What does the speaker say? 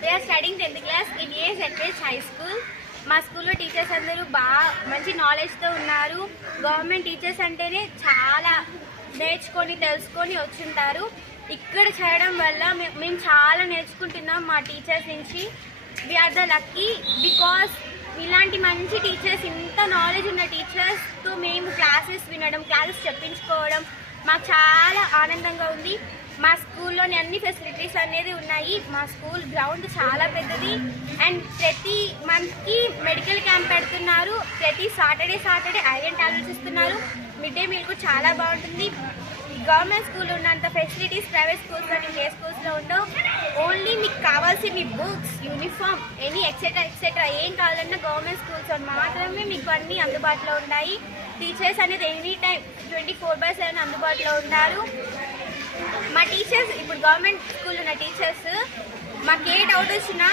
We are studying 10th class in AZS High School. మా స్కూల్లో teachers అందరూ మంచి నాలెడ్జ్తో ఉన్నారు. గవర్నమెంట్ టీచర్స్ అంటేనే చాలా నేర్చుకొని తెలుసుకొని వచ్చుంటారు. ఇక్కడ చేయడం వల్ల మేము చాలా నేర్చుకుంటున్నాం మా టీచర్స్ నుంచి. వీఆర్ ద లక్కీ బికాస్ ఇలాంటి మంచి టీచర్స్, ఇంత నాలెడ్జ్ ఉన్న టీచర్స్తో మేము క్లాసెస్ వినడం, క్లాసెస్ చెప్పించుకోవడం మాకు చాలా ఆనందంగా ఉంది. మా స్కూల్లోని అన్ని ఫెసిలిటీస్ అనేది ఉన్నాయి. మా స్కూల్ గ్రౌండ్ చాలా పెద్దది అండ్ ప్రతి మంత్కి మెడికల్ క్యాంప్ పెడుతున్నారు. ప్రతి సాటర్డే ఐరన్ టాబ్లెట్స్ ఇస్తున్నారు. మిడ్ డే మీల్ కూడా చాలా బాగుంటుంది. గవర్నమెంట్ స్కూల్ ఉన్నంత ఫెసిలిటీస్ ప్రైవేట్ స్కూల్స్లో ఏ స్కూల్స్లో ఉండవు. ఓన్లీ మీకు కావాల్సి మీ బుక్స్, యూనిఫామ్, ఎనీ ఎక్సెట్రా ఏం కావాలన్నా గవర్నమెంట్ స్కూల్స్లో మాత్రమే మీకు అన్నీ అందుబాటులో ఉంటాయి. టీచర్స్ అనేది ఎనీ టైం 24/7 అందుబాటులో ఉంటారు. మా టీచర్స్ ఇప్పుడు గవర్నమెంట్ స్కూల్ ఉన్న టీచర్స్ మాకు ఏ డౌట్ వచ్చినా